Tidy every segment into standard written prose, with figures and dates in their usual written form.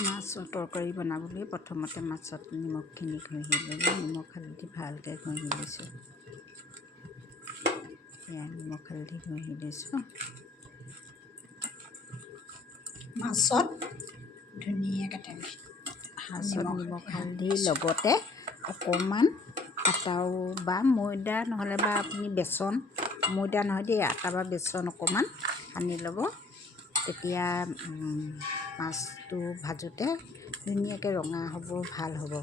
মাছৰ তৰকাৰী বনাবলৈ প্ৰথমতে মাছত নিমখখিনি ঘঁহি ল'লোঁ। নিমখ হালধি ভালকৈ ঘঁহি লৈছোঁ। এয়া নিমখ হালধি ঘঁহি লৈছোঁ। মাছত ধুনীয়াকৈ মাছত নিমখ হালধিৰ লগতে অকণমান আটাও বা ময়দা নহ'লে বা আপুনি বেচন, ময়দা নহয় দেই, আটা বা বেচন অকণমান সানি ল'ব। তেতিয়া মাছটো ভাজোঁতে ধুনীয়াকৈ ৰঙা হ'ব, ভাল হ'ব।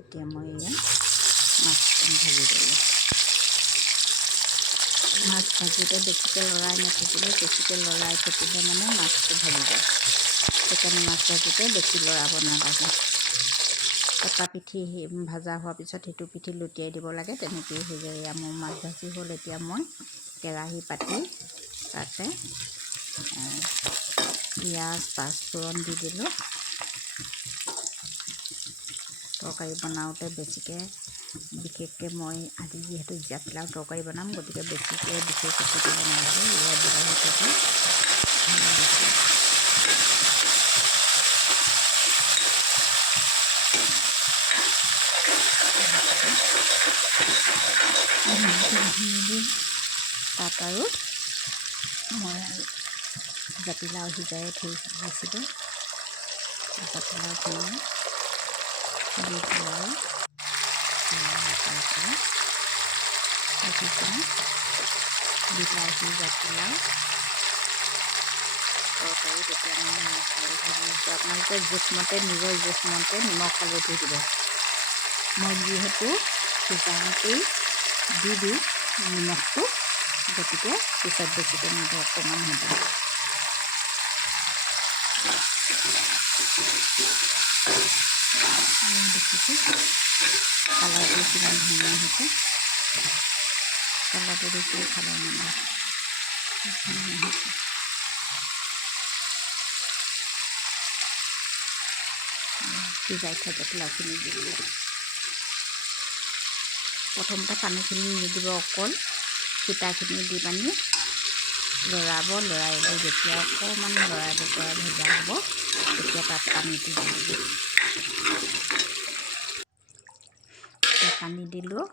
এতিয়া মই এয়া মাছখন ভাজি দিলোঁ। মাছ ভাজোঁতে বেছিকৈ লৰাই নাথাকিলে, বেছিকৈ লৰাই থাকিলে মানে মাছটো ভাজি যায়। সেইকাৰণে মাছ ভাজোঁতে বেছি লৰাব নালাগে। এটা পিঠি ভাজা হোৱাৰ পিছত সেইটো পিঠি লুটিয়াই দিব লাগে, তেনেকৈয়ে হৈ যায়। এয়া মোৰ মাছ ভাজি হ'ল। এতিয়া মই কেৰাহী পাতি তাতে পিঁয়াজ, পাঁচফোৰণ দি দিলোঁ। তৰকাৰী বনাওঁতে বিশেষকৈ মই আজি যিহেতু জাতিলাও তৰকাৰী বনাম, গতিকে বেছিকৈ বিশেষ একো দিব নালাগে। এয়া বিলাহীটো তাত আৰু মই জাতিলাও সিজাই থৈ দিছিলোঁ। জাতিলাওখিনি দি দিলোঁ আৰু বিলাহী জাতিলাও তৰকাৰী। তেতিয়া মই নিমখ হালধি দিছোঁ। আপোনালোকে জোখমতে, নিজৰ জোখমতে নিমখ হালধি দিব। মই যিহেতু সিজাওঁতেই দি দিওঁ নিমখটো, গতিকে পিছত বেছিকৈ নিদিওঁ, অকণমান নিদিওঁ। দেখিছোঁ কালাৰটো কিমান ধুনীয়া হৈছে। কালাৰটো দেখি খাবৰ মন যায়। সিজাই থোৱা জাতিলাওখিনি দি দিলোঁ। প্ৰথমতে পানীখিনি নিদিব, অকল সীতাখিনি দি পানী লৰাই লৈ যেতিয়া অকণমান লৰাব পৰা ভজা হ'ব, তেতিয়া তাত পানীটো দি দিব। পানী দিলোঁ।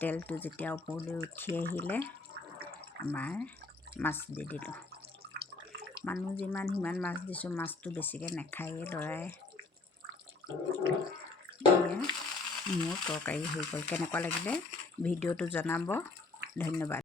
তেলটো যেতিয়া ওপৰলৈ উঠি আহিলে আমাৰ মাছ দি দিলোঁ। মানুহ যিমান সিমান মাছ দিছোঁ। মাছটো বেছিকৈ নাখায়েই ল'ৰাই। মোৰ তৰকাৰী হৈ গ'ল। কেনেকুৱা লাগিলে ভিডিঅ'টো জনাব। ধন্যবাদ।